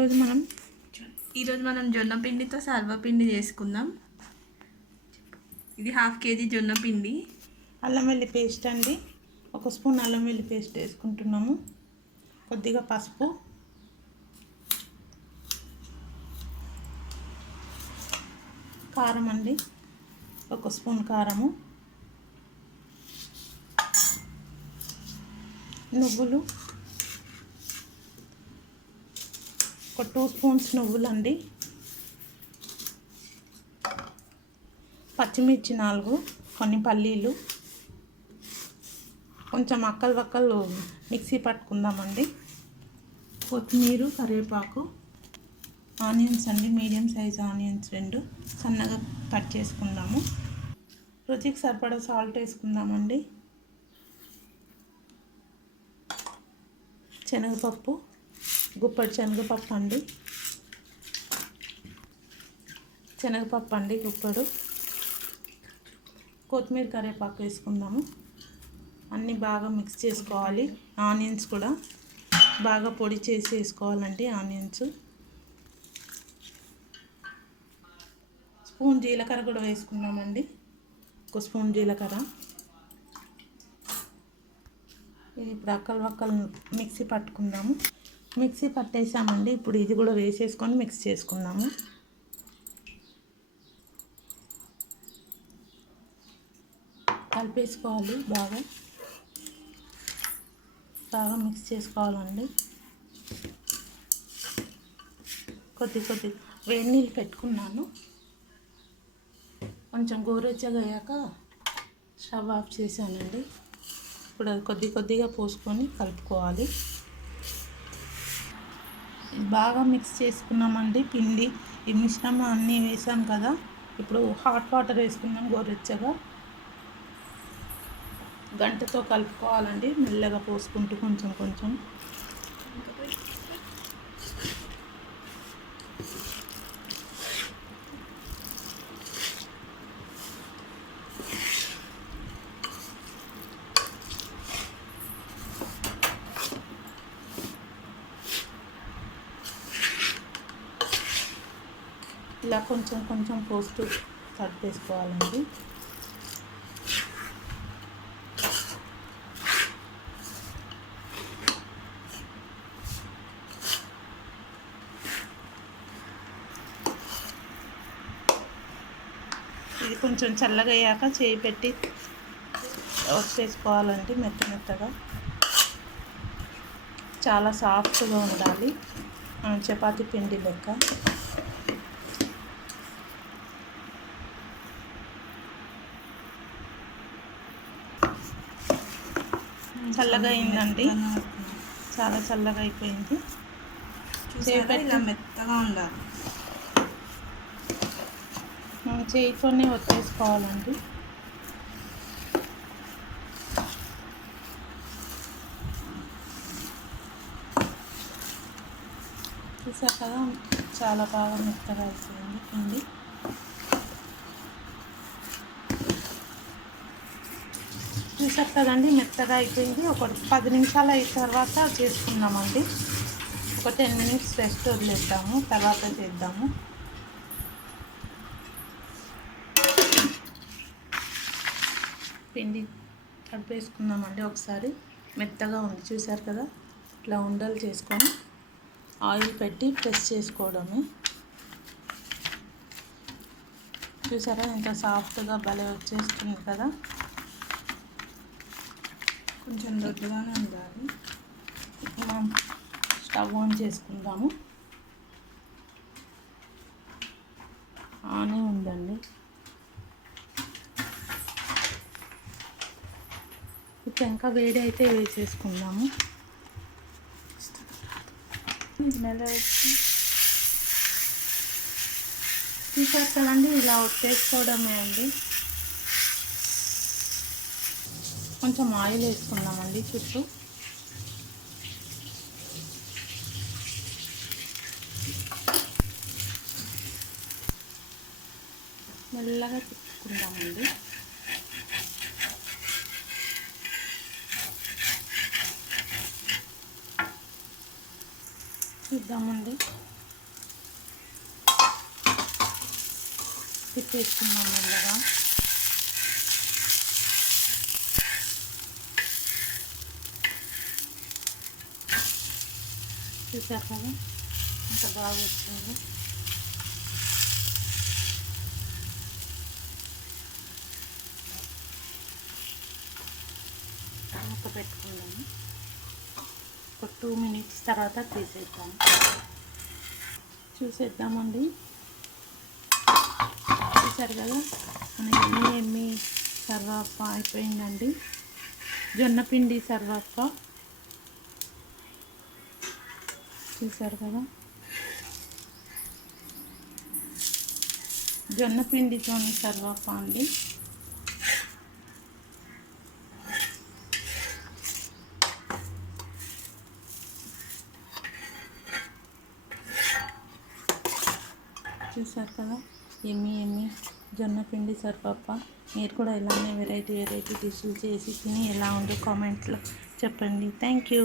ఈరోజు మనం జొన్న పిండితో సర్వపిండి చేసుకుందాం. ఇది 1/2 kg జొన్న పిండి. అల్లం వెల్లి పేస్ట్ అండి, 1 స్పూన్ అల్లం వెల్లి పేస్ట్ వేసుకుంటున్నాము. కొద్దిగా పసుపు, కారం అండి, 1 స్పూన్ కారము, నువ్వులు 2 స్పూన్స్ నువ్వులు అండి, పచ్చిమిర్చి 4, కొన్ని పల్లీలు, కొంచెం వక్కలు మిక్సీ పట్టుకుందామండి, కొత్తిమీర, కరివేపాకు, ఆనియన్స్ అండి, మీడియం సైజ్ ఆనియన్స్ 2 సన్నగా కట్ చేసుకుందాము. రుచికి సరిపడా సాల్ట్ వేసుకుందామండి. శనగపప్పు, గుప్పెడు శనగపప్పు అండి, గుప్పెడు, కొత్తిమీర, కరివేపాకు వేసుకుందాము. అన్నీ బాగా మిక్స్ చేసుకోవాలి. ఆనియన్స్ కూడా బాగా పొడి చేసి వేసుకోవాలండి. ఆనియన్స్, స్పూన్ జీలకర్ర కూడా వేసుకుందామండి, 1 స్పూన్ జీలకర్ర. ఇది ఇప్పుడు వక్కలు మిక్సీ పట్టుకుందాము. మిక్సీ పట్టేసామండి. ఇప్పుడు ఇది కూడా వేసేసుకొని మిక్స్ చేసుకుందాము. కలిపేసుకోవాలి, బాగా మిక్స్ చేసుకోవాలండి. కొద్ది వేడి నీళ్ళు పెట్టుకున్నాను. కొంచెం గోరువెచ్చగా అయ్యాక స్టవ్ ఆఫ్ చేశానండి. ఇప్పుడు అది కొద్దిగా పోసుకొని కలుపుకోవాలి. బాగా మిక్స్ చేసుకున్నామండి. పిండి ఈ మిశ్రమం అన్నీ వేసాం కదా. ఇప్పుడు హాట్ వాటర్ వేసుకున్నాం గోరువెచ్చగా. గంటతో కలుపుకోవాలండి, మెల్లగా పోసుకుంటూ కొంచెం. ఇలా కొంచెం పోస్తూ కలిపేసుకోవాలండి. ఇది కొంచెం చల్లగా అయ్యాక చేయి పెట్టి వచ్చేసుకోవాలండి, మెత్తగా. చాలా సాఫ్ట్గా ఉండాలి, చపాతీ పిండి లెక్క. చల్లగా అయిందండి, చాలా చల్లగా అయిపోయింది. ఇలా మెత్తగా ఉండాలి. చేయితోనే వచ్చేసుకోవాలండి. చూసారు కదా, చాలా బాగా మెత్తగా అయిపోయింది పిండి. చూసారు కదండి, మెత్తగా అయిపోయింది. ఒక 10 నిమిషాలు అయిన తర్వాత చేసుకుందామండి. ఒక 10 మినిట్స్ రెస్ట్ వదిలేద్దాము, తర్వాత చేద్దాము. పిండి కలిపేసుకుందామండి ఒకసారి. మెత్తగా ఉంది, చూసారు కదా. ఇట్లా ఉండలు చేసుకొని ఆయిల్ పెట్టి ప్రెస్ చేసుకోవడమే. చూసారా ఎంత సాఫ్ట్గా భలే వచ్చేస్తుంది కదా. కొంచెం దొడ్డుగానే ఉండాలి. మనం స్టవ్ ఆన్ చేసుకుందాము. ఆనే ఉందండి. ఇప్పుడు ఇంకా వేడి అయితే వేసేసుకుందాము. చూసారు కదండి, ఇలా వచ్చేసుకోవడమే అండి. కొంచెం ఆయిల్ వేసుకుందామండి చుట్టూ. మెల్లగా తిప్పుకుందామండి. చూద్దామండి. తిప్పేసుకున్నాం మెల్లగా. చూసారు కదా ఎంత బాగా వచ్చింది. మూత పెట్టుకుందాము. ఒక 2 మినిట్స్ తర్వాత తీసేద్దాం. చూసేద్దామండి. చూసారు కదా మన ఎమ్మి సర్వాప్ప అయిపోయిందండి. జొన్నపిండి సర్వాప్ప చూసారు కదా. జొన్నపిండితోని సర్వాప్ప అండి. చూసారు కదా ఎమ్మి జొన్నపిండి సర్వాప్ప. మీరు కూడా ఇలానే వెరైటీ డిష్లు చేసి తిని ఎలా ఉందో కామెంట్లో చెప్పండి. Thank you.